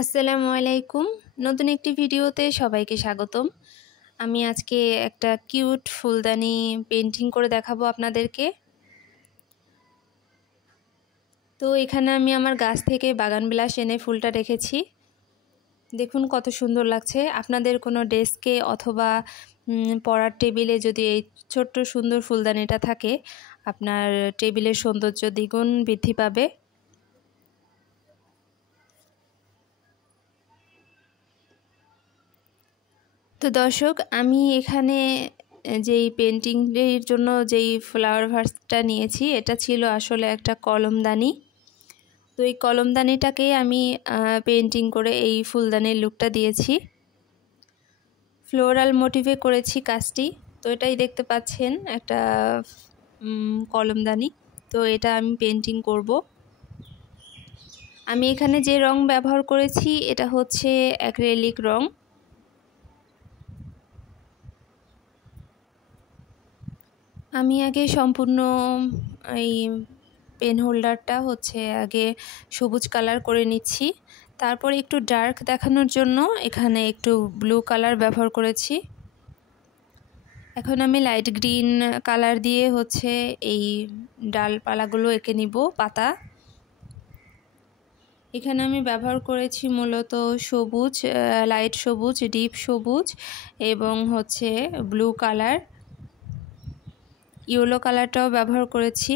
আসসালামু আলাইকুম। নতুন একটি ভিডিওতে সবাইকে স্বাগতম। আমি আজকে একটা কিউট ফুলদানি পেইন্টিং করে দেখাবো আপনাদেরকে। তো এখানে আমি আমার গাছ থেকে বাগানবিলাস এনে ফুলটা রেখেছি। দেখুন কত সুন্দর লাগছে। আপনাদের কোনো ডেস্কে অথবা পড়ার টেবিলে যদি এই ছোট্ট সুন্দর ফুলদানিটা থাকে, আপনার টেবিলের সৌন্দর্য দ্বিগুণ বৃদ্ধি পাবে। তো দর্শক, আমি এখানে যেই পেন্টিংয়ের জন্য যেই ফ্লাওয়ার ভাসটা নিয়েছি, এটা ছিল আসলে একটা কলমদানি। তো এই কলমদানিটাকেই আমি পেন্টিং করে এই ফুলদানির লুকটা দিয়েছি। ফ্লোরাল মোটিভে করেছি কাজটি। তো এটাই দেখতে পাচ্ছেন একটা কলমদানি। তো এটা আমি পেন্টিং করব। আমি এখানে যে রং ব্যবহার করেছি এটা হচ্ছে অ্যাক্রিলিক রং। আমি আগে সম্পূর্ণ এই পেন হোল্ডারটা হচ্ছে আগে সবুজ কালার করে নিচ্ছি। তারপর একটু ডার্ক দেখানোর জন্য এখানে একটু ব্লু কালার ব্যবহার করেছি। এখন আমি লাইট গ্রিন কালার দিয়ে হচ্ছে এই ডালপালাগুলো এঁকে নিব, পাতা। এখানে আমি ব্যবহার করেছি মূলত সবুজ, লাইট সবুজ, ডিপ সবুজ এবং হচ্ছে ব্লু কালার, ইয়েলো কালারটাও ব্যবহার করেছি।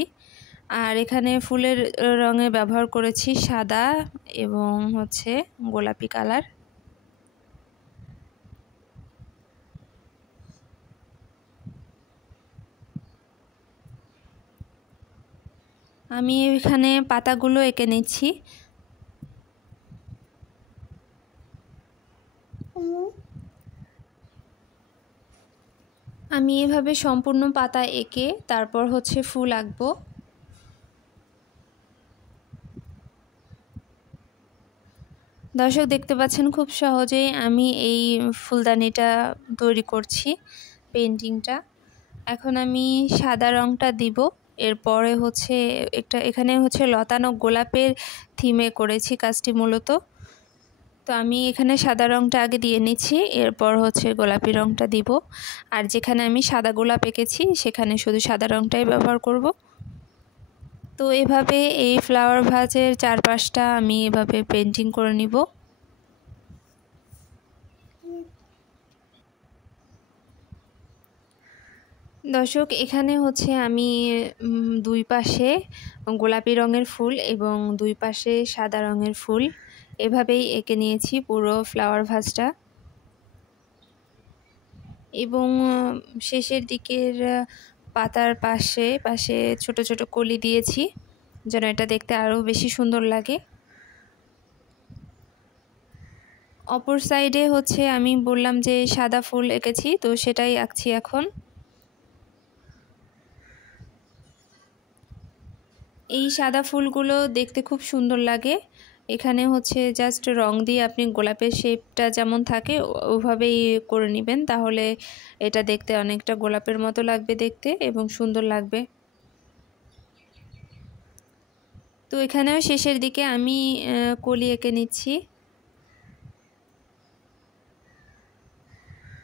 আর এখানে ফুলের রঙে ব্যবহার করেছি সাদা এবং হচ্ছে গোলাপি কালার। আমি এখানে পাতাগুলো এঁকে নিচ্ছি। আমি এভাবে সম্পূর্ণ পাতা এঁকে তারপর হচ্ছে ফুল আঁকবো। দর্শক, দেখতে পাচ্ছেন খুব সহজেই আমি এই ফুলদানিটা তৈরি করছি, পেন্টিংটা। এখন আমি সাদা রঙটা দিব। এরপরে হচ্ছে এখানে হচ্ছে লতানো গোলাপের থিমে করেছি কাজটি মূলত। তো আমি এখানে সাদা রঙটা আগে দিয়ে নিচ্ছি, এরপর হচ্ছে গোলাপি রঙটা দিব। আর যেখানে আমি সাদা গোলাপ এঁকেছি সেখানে শুধু সাদা রঙটাই ব্যবহার করব। তো এভাবে এই ফ্লাওয়ার ভাজের চারপাশটা আমি এভাবে পেন্টিং করে নিব। দর্শক, এখানে হচ্ছে আমি দুই পাশে গোলাপি রঙের ফুল এবং দুই পাশে সাদা রঙের ফুল এভাবেই এঁকে নিয়েছি পুরো ফ্লাওয়ার ভাজটা। এবং শেষের দিকের পাতার পাশে পাশে ছোট ছোট কলি দিয়েছি যেন এটা দেখতে আরও বেশি সুন্দর লাগে। অপর সাইডে হচ্ছে আমি বললাম যে সাদা ফুল এঁকেছি, তো সেটাই আঁকছি এখন। এই সাদা ফুলগুলো দেখতে খুব সুন্দর লাগে। এখানে হচ্ছে জাস্ট রং দিয়ে আপনি গোলাপের শেপটা যেমন থাকে ওভাবেই করে নেবেন, তাহলে এটা দেখতে অনেকটা গোলাপের মতো লাগবে দেখতে এবং সুন্দর লাগবে। তো এখানেও শেষের দিকে আমি কলি এঁকে নিচ্ছি।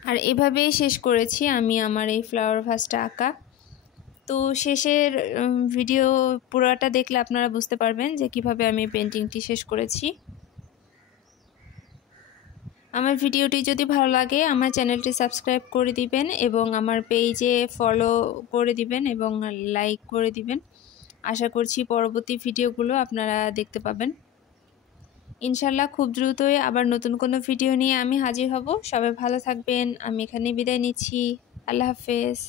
আর এভাবেই শেষ করেছি আমি আমার এই ফ্লাওয়ার ভাসটা আঁকা। তো শেষের ভিডিও পুরোটা দেখলে আপনারা বুঝতে পারবেন যে কিভাবে আমি পেন্টিংটি শেষ করেছি। আমার ভিডিওটি যদি ভালো লাগে আমার চ্যানেলটি সাবস্ক্রাইব করে দিবেন এবং আমার পেজে ফলো করে দিবেন এবং লাইক করে দিবেন। আশা করছি পরবর্তী ভিডিওগুলো আপনারা দেখতে পাবেন। ইনশাল্লাহ খুব দ্রুতই আবার নতুন কোনো ভিডিও নিয়ে আমি হাজির হব। সবাই ভালো থাকবেন। আমি এখানে বিদায় নিচ্ছি। আল্লাহ হাফেজ।